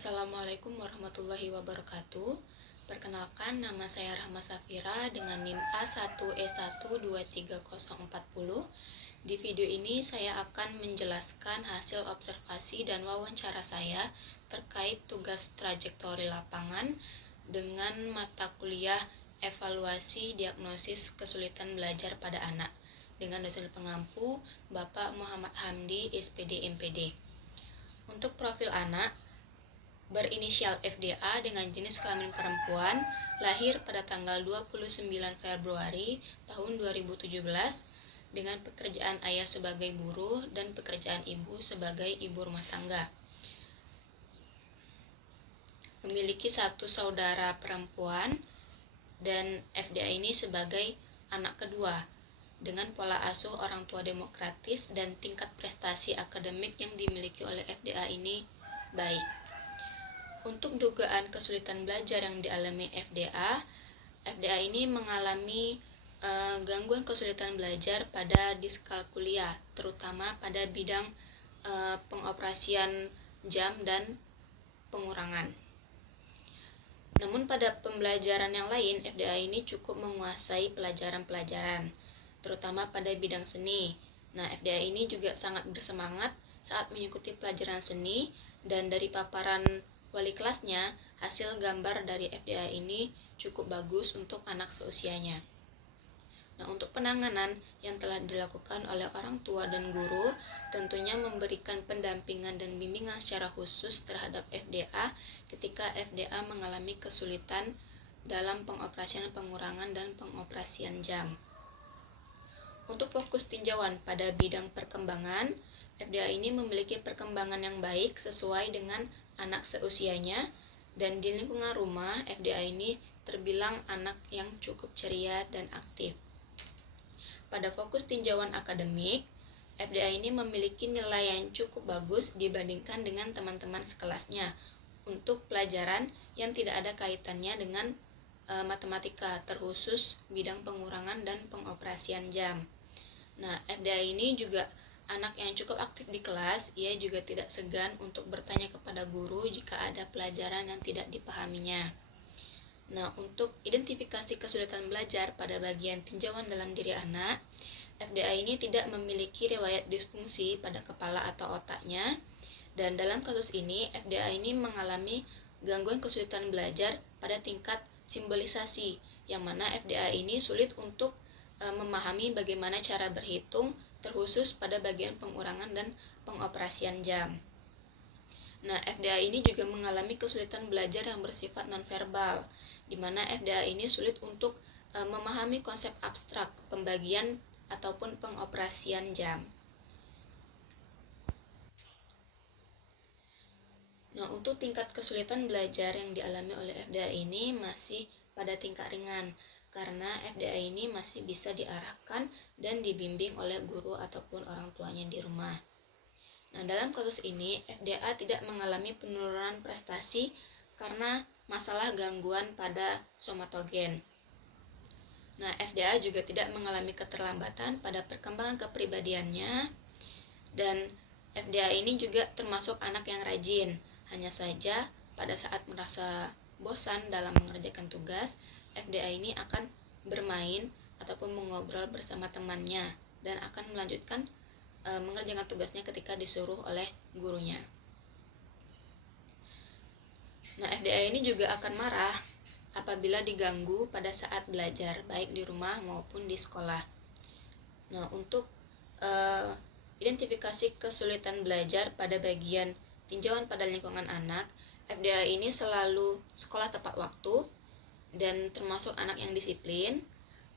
Assalamualaikum warahmatullahi wabarakatuh. Perkenalkan, nama saya Rahma Safira dengan NIM A1E12340. Di video ini saya akan menjelaskan hasil observasi dan wawancara saya terkait tugas trajektori lapangan dengan mata kuliah evaluasi diagnosis kesulitan belajar pada anak dengan dosen pengampu Bapak Muhammad Hamdi, SPD MPD. Untuk profil anak berinisial FDA dengan jenis kelamin perempuan, lahir pada tanggal 29 Februari tahun 2017 dengan pekerjaan ayah sebagai buruh dan pekerjaan ibu sebagai ibu rumah tangga. Memiliki satu saudara perempuan dan FDA ini sebagai anak kedua dengan pola asuh orang tua demokratis dan tingkat prestasi akademik yang dimiliki oleh FDA ini baik. Untuk dugaan kesulitan belajar yang dialami FDA ini mengalami gangguan kesulitan belajar pada diskalkulia, terutama pada bidang pengoperasian jam dan pengurangan. Namun pada pembelajaran yang lain, FDA ini cukup menguasai pelajaran-pelajaran, terutama pada bidang seni. Nah, FDA ini juga sangat bersemangat saat mengikuti pelajaran seni, dan dari paparan wali kelasnya, hasil gambar dari FDA ini cukup bagus untuk anak seusianya. Nah, untuk penanganan yang telah dilakukan oleh orang tua dan guru, tentunya memberikan pendampingan dan bimbingan secara khusus terhadap FDA ketika FDA mengalami kesulitan dalam pengoperasian pengurangan dan pengoperasian jam. Untuk fokus tinjauan pada bidang perkembangan, FDA ini memiliki perkembangan yang baik sesuai dengan anak seusianya, dan di lingkungan rumah FDA ini terbilang anak yang cukup ceria dan aktif. Pada fokus tinjauan akademik, FDA ini memiliki nilai yang cukup bagus dibandingkan dengan teman-teman sekelasnya untuk pelajaran yang tidak ada kaitannya dengan matematika, terkhusus bidang pengurangan dan pengoperasian jam. Nah, FDA ini juga anak yang cukup aktif di kelas. Ia juga tidak segan untuk bertanya kepada guru jika ada pelajaran yang tidak dipahaminya. Nah, untuk identifikasi kesulitan belajar pada bagian tinjauan dalam diri anak, FDA ini tidak memiliki riwayat disfungsi pada kepala atau otaknya, dan dalam kasus ini FDA ini mengalami gangguan kesulitan belajar pada tingkat simbolisasi, yang mana FDA ini sulit untuk memahami bagaimana cara berhitung, terkhusus pada bagian pengurangan dan pengoperasian jam. Nah, FDA ini juga mengalami kesulitan belajar yang bersifat nonverbal, di mana FDA ini sulit untuk memahami konsep abstrak pembagian ataupun pengoperasian jam. Nah, untuk tingkat kesulitan belajar yang dialami oleh FDA ini masih pada tingkat ringan, karena FDA ini masih bisa diarahkan dan dibimbing oleh guru ataupun orang tuanya di rumah. Nah, dalam kasus ini FDA tidak mengalami penurunan prestasi karena masalah gangguan pada somatogen. Nah, FDA juga tidak mengalami keterlambatan pada perkembangan kepribadiannya, dan FDA ini juga termasuk anak yang rajin. Hanya saja pada saat merasa bosan dalam mengerjakan tugas, FDA ini akan bermain ataupun mengobrol bersama temannya dan akan melanjutkan mengerjakan tugasnya ketika disuruh oleh gurunya. Nah, FDA ini juga akan marah apabila diganggu pada saat belajar, baik di rumah maupun di sekolah. Nah, untuk identifikasi kesulitan belajar pada bagian tinjauan pada lingkungan anak, FDA ini selalu sekolah tepat waktu dan termasuk anak yang disiplin.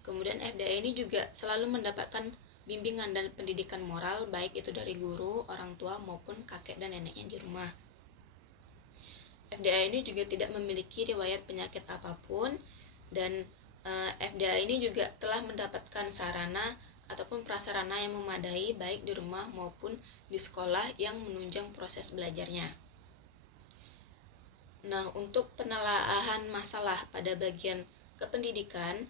Kemudian FDA ini juga selalu mendapatkan bimbingan dan pendidikan moral, baik itu dari guru, orang tua maupun kakek dan neneknya di rumah. FDA ini juga tidak memiliki riwayat penyakit apapun, dan FDA ini juga telah mendapatkan sarana ataupun prasarana yang memadai baik di rumah maupun di sekolah yang menunjang proses belajarnya. Nah, untuk penelaahan masalah pada bagian kependidikan,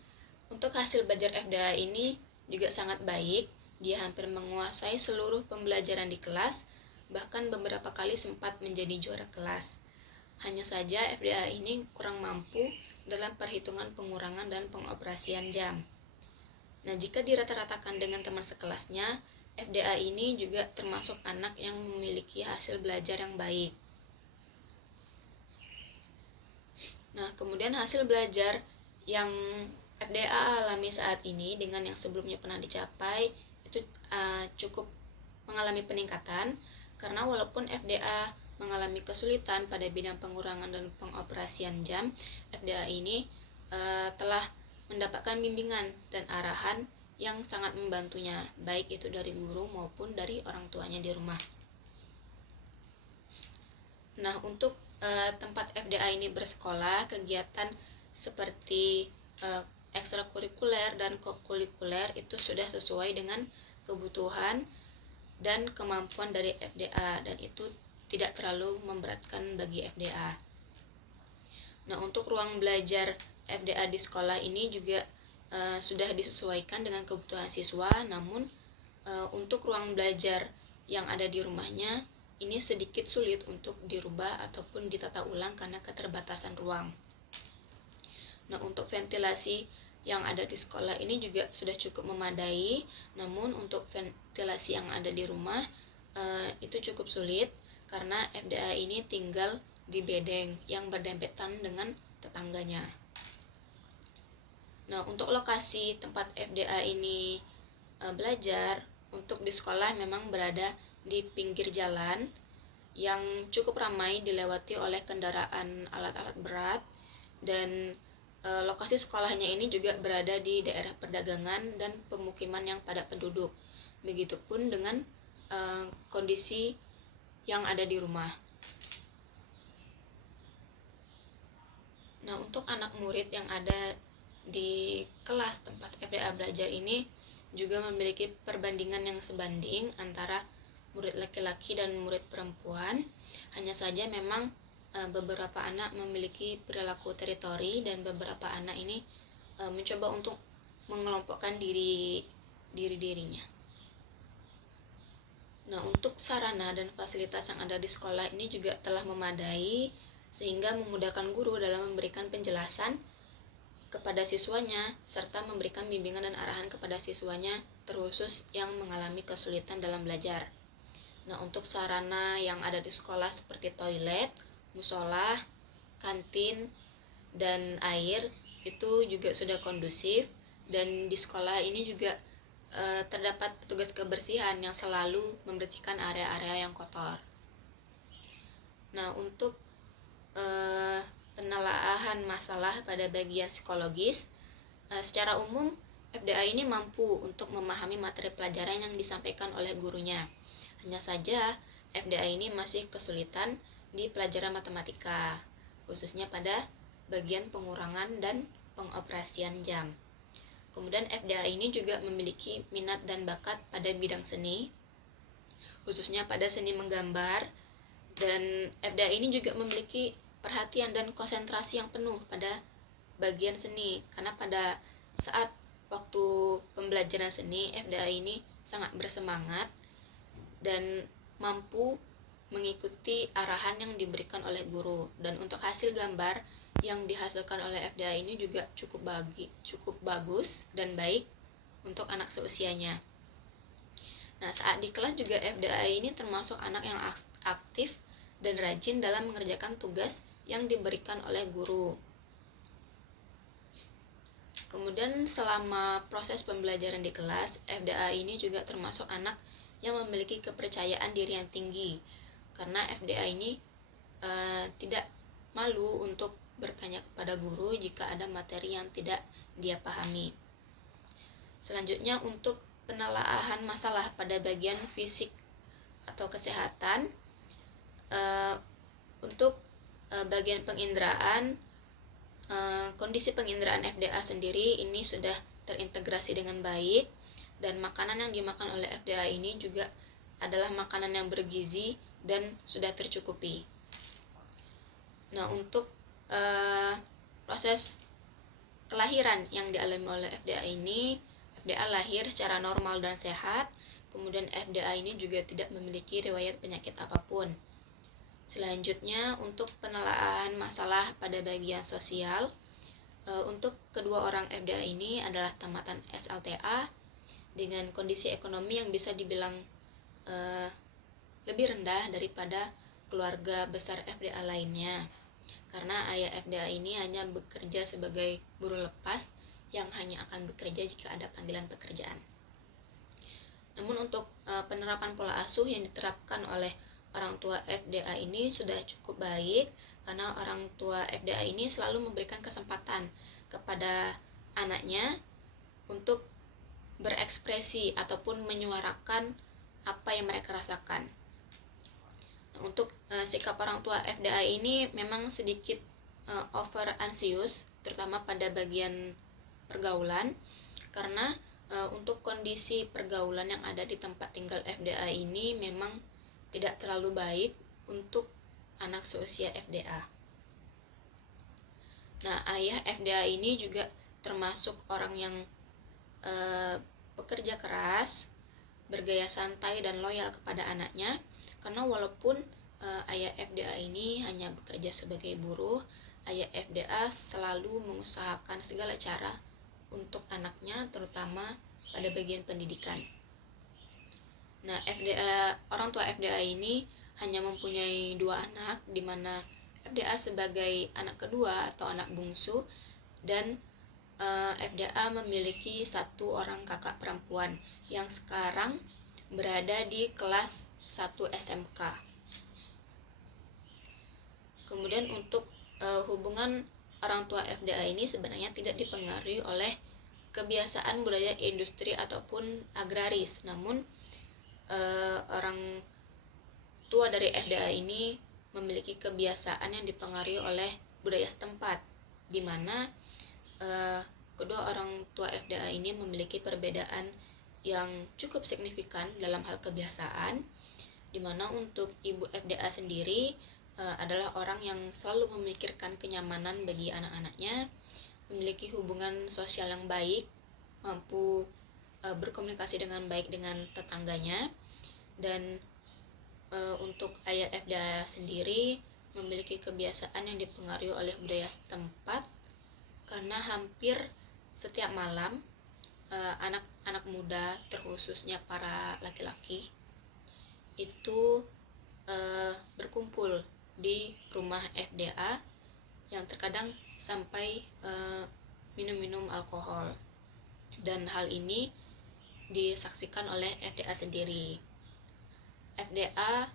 untuk hasil belajar FDA ini juga sangat baik. Dia hampir menguasai seluruh pembelajaran di kelas, bahkan beberapa kali sempat menjadi juara kelas. Hanya saja FDA ini kurang mampu dalam perhitungan pengurangan dan pengoperasian jam. Nah, jika dirata-ratakan dengan teman sekelasnya, FDA ini juga termasuk anak yang memiliki hasil belajar yang baik. Nah, kemudian hasil belajar yang FDA alami saat ini dengan yang sebelumnya pernah dicapai itu cukup mengalami peningkatan, karena walaupun FDA mengalami kesulitan pada bidang pengurangan dan pengoperasian jam, FDA ini telah mendapatkan bimbingan dan arahan yang sangat membantunya, baik itu dari guru maupun dari orang tuanya di rumah. Nah, untuk tempat FDA ini bersekolah, kegiatan seperti ekstrakurikuler dan kokurikuler itu sudah sesuai dengan kebutuhan dan kemampuan dari FDA, dan itu tidak terlalu memberatkan bagi FDA. Nah, untuk ruang belajar FDA di sekolah ini juga sudah disesuaikan dengan kebutuhan siswa, namun untuk ruang belajar yang ada di rumahnya ini sedikit sulit untuk dirubah ataupun ditata ulang karena keterbatasan ruang. Nah, untuk ventilasi yang ada di sekolah ini juga sudah cukup memadai, namun untuk ventilasi yang ada di rumah itu cukup sulit karena FDA ini tinggal di bedeng yang berdempetan dengan tetangganya. Nah, untuk lokasi tempat FDA ini belajar untuk di sekolah memang berada di pinggir jalan yang cukup ramai dilewati oleh kendaraan alat-alat berat, dan lokasi sekolahnya ini juga berada di daerah perdagangan dan pemukiman yang padat penduduk. Begitupun dengan kondisi yang ada di rumah. Nah, untuk anak murid yang ada di kelas tempat FDA belajar ini juga memiliki perbandingan yang sebanding antara murid laki-laki dan murid perempuan. Hanya saja memang beberapa anak memiliki perilaku teritori dan beberapa anak ini mencoba untuk mengelompokkan dirinya. Nah, untuk sarana dan fasilitas yang ada di sekolah ini juga telah memadai sehingga memudahkan guru dalam memberikan penjelasan kepada siswanya serta memberikan bimbingan dan arahan kepada siswanya, terkhusus yang mengalami kesulitan dalam belajar. Nah, untuk sarana yang ada di sekolah seperti toilet, musola, kantin, dan air itu juga sudah kondusif, dan di sekolah ini juga terdapat petugas kebersihan yang selalu membersihkan area-area yang kotor. Nah, untuk penelaahan masalah pada bagian psikologis, secara umum FDA ini mampu untuk memahami materi pelajaran yang disampaikan oleh gurunya. Hanya saja FDA ini masih kesulitan di pelajaran matematika, khususnya pada bagian pengurangan dan pengoperasian jam. Kemudian FDA ini juga memiliki minat dan bakat pada bidang seni, khususnya pada seni menggambar, dan FDA ini juga memiliki perhatian dan konsentrasi yang penuh pada bagian seni, karena pada saat waktu pembelajaran seni FDA ini sangat bersemangat dan mampu mengikuti arahan yang diberikan oleh guru. Dan untuk hasil gambar yang dihasilkan oleh FDA ini juga cukup bagus dan baik untuk anak seusianya. Nah, saat di kelas juga FDA ini termasuk anak yang aktif dan rajin dalam mengerjakan tugas yang diberikan oleh guru. Kemudian selama proses pembelajaran di kelas, FDA ini juga termasuk anak yang memiliki kepercayaan diri yang tinggi, karena FDA ini tidak malu untuk bertanya kepada guru jika ada materi yang tidak dia pahami. Selanjutnya, untuk penelaahan masalah pada bagian fisik atau kesehatan, untuk bagian penginderaan, kondisi penginderaan FDA sendiri ini sudah terintegrasi dengan baik, dan makanan yang dimakan oleh FDA ini juga adalah makanan yang bergizi dan sudah tercukupi. Nah, untuk proses kelahiran yang dialami oleh FDA ini, FDA lahir secara normal dan sehat. Kemudian FDA ini juga tidak memiliki riwayat penyakit apapun. Selanjutnya, untuk penelaahan masalah pada bagian sosial, untuk kedua orang FDA ini adalah tamatan SLTA dengan kondisi ekonomi yang bisa dibilang lebih rendah daripada keluarga besar FDA lainnya. Karena ayah FDA ini hanya bekerja sebagai buruh lepas yang hanya akan bekerja jika ada panggilan pekerjaan. Namun untuk penerapan pola asuh yang diterapkan oleh orang tua FDA ini sudah cukup baik, karena orang tua FDA ini selalu memberikan kesempatan kepada anaknya untuk berekspresi ataupun menyuarakan apa yang mereka rasakan. Untuk sikap orang tua FDA ini memang sedikit over anxious, terutama pada bagian pergaulan, karena untuk kondisi pergaulan yang ada di tempat tinggal FDA ini memang tidak terlalu baik untuk anak seusia FDA. Nah, ayah FDA ini juga termasuk orang yang bekerja keras, bergaya santai dan loyal kepada anaknya, karena walaupun ayah FDA ini hanya bekerja sebagai buruh, ayah FDA selalu mengusahakan segala cara untuk anaknya, terutama pada bagian pendidikan. Nah, orang tua FDA ini hanya mempunyai 2 anak, di mana FDA sebagai anak kedua atau anak bungsu, dan FDA memiliki 1 orang kakak perempuan yang sekarang berada di kelas 1 SMK. Kemudian untuk hubungan orang tua FDA ini sebenarnya tidak dipengaruhi oleh kebiasaan budaya industri ataupun agraris, namun orang tua dari FDA ini memiliki kebiasaan yang dipengaruhi oleh budaya setempat, di mana kedua orang tua FDA ini memiliki perbedaan yang cukup signifikan dalam hal kebiasaan, di mana untuk ibu FDA sendiri adalah orang yang selalu memikirkan kenyamanan bagi anak-anaknya, memiliki hubungan sosial yang baik, mampu berkomunikasi dengan baik dengan tetangganya, dan untuk ayah FDA sendiri memiliki kebiasaan yang dipengaruhi oleh budaya setempat, karena hampir setiap malam anak-anak muda, terkhususnya para laki-laki, itu berkumpul di rumah FDA yang terkadang sampai minum-minum alkohol, dan hal ini disaksikan oleh FDA sendiri. FDA,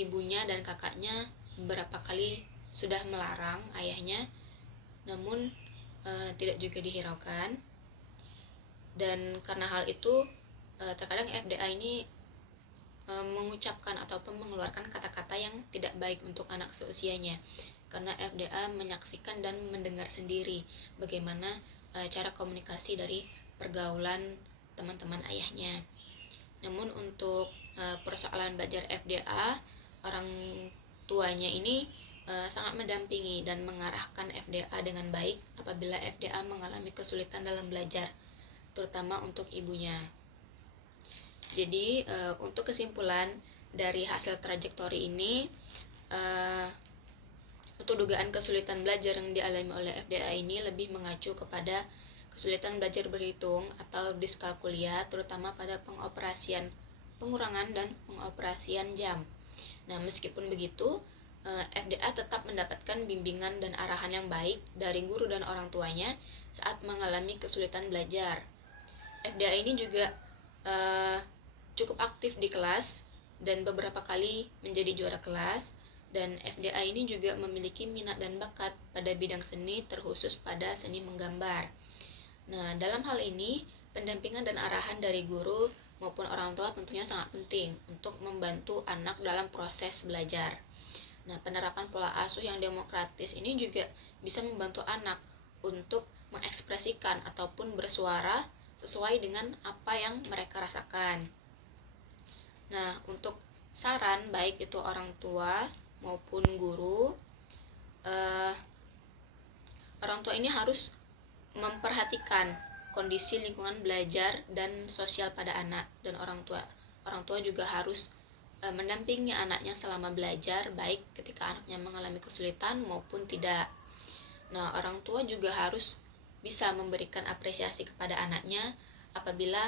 ibunya dan kakaknya beberapa kali sudah melarang ayahnya, namun tidak juga dihiraukan, dan karena hal itu terkadang FDA ini mengucapkan ataupun mengeluarkan kata-kata yang tidak baik untuk anak seusianya, karena FDA menyaksikan dan mendengar sendiri bagaimana cara komunikasi dari pergaulan teman-teman ayahnya. Namun untuk persoalan belajar FDA, orang tuanya ini sangat mendampingi dan mengarahkan FDA dengan baik apabila FDA mengalami kesulitan dalam belajar, terutama untuk ibunya. Jadi untuk kesimpulan dari hasil trajektori ini, untuk dugaan kesulitan belajar yang dialami oleh FDA ini lebih mengacu kepada kesulitan belajar berhitung atau diskalkulia, terutama pada pengurangan dan pengoperasian jam. Nah, meskipun begitu, FDA tetap mendapatkan bimbingan dan arahan yang baik dari guru dan orang tuanya saat mengalami kesulitan belajar. FDA ini juga cukup aktif di kelas dan beberapa kali menjadi juara kelas, dan FDA ini juga memiliki minat dan bakat pada bidang seni, terkhusus pada seni menggambar. Nah, dalam hal ini pendampingan dan arahan dari guru maupun orang tua tentunya sangat penting untuk membantu anak dalam proses belajar. Nah, penerapan pola asuh yang demokratis ini juga bisa membantu anak untuk mengekspresikan ataupun bersuara sesuai dengan apa yang mereka rasakan. Nah, untuk saran baik itu orang tua maupun guru, orang tua ini harus memperhatikan kondisi lingkungan belajar dan sosial pada anak, dan orang tua juga harus mendampingi anaknya selama belajar, baik ketika anaknya mengalami kesulitan maupun tidak. Nah, orang tua juga harus bisa memberikan apresiasi kepada anaknya apabila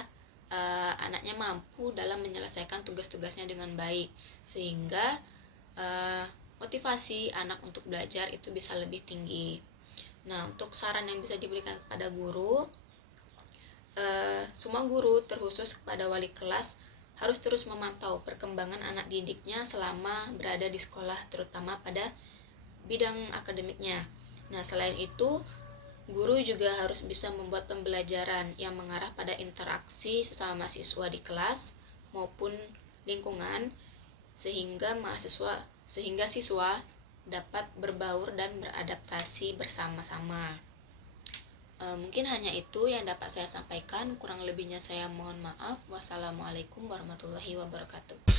anaknya mampu dalam menyelesaikan tugas-tugasnya dengan baik, sehingga motivasi anak untuk belajar itu bisa lebih tinggi. Nah, untuk saran yang bisa diberikan kepada guru, semua guru terkhusus kepada wali kelas harus terus memantau perkembangan anak didiknya selama berada di sekolah, terutama pada bidang akademiknya. Nah, selain itu, guru juga harus bisa membuat pembelajaran yang mengarah pada interaksi sesama mahasiswa di kelas maupun lingkungan, sehingga siswa dapat berbaur dan beradaptasi bersama-sama. Mungkin hanya itu yang dapat saya sampaikan, kurang lebihnya saya mohon maaf. Wassalamualaikum warahmatullahi wabarakatuh.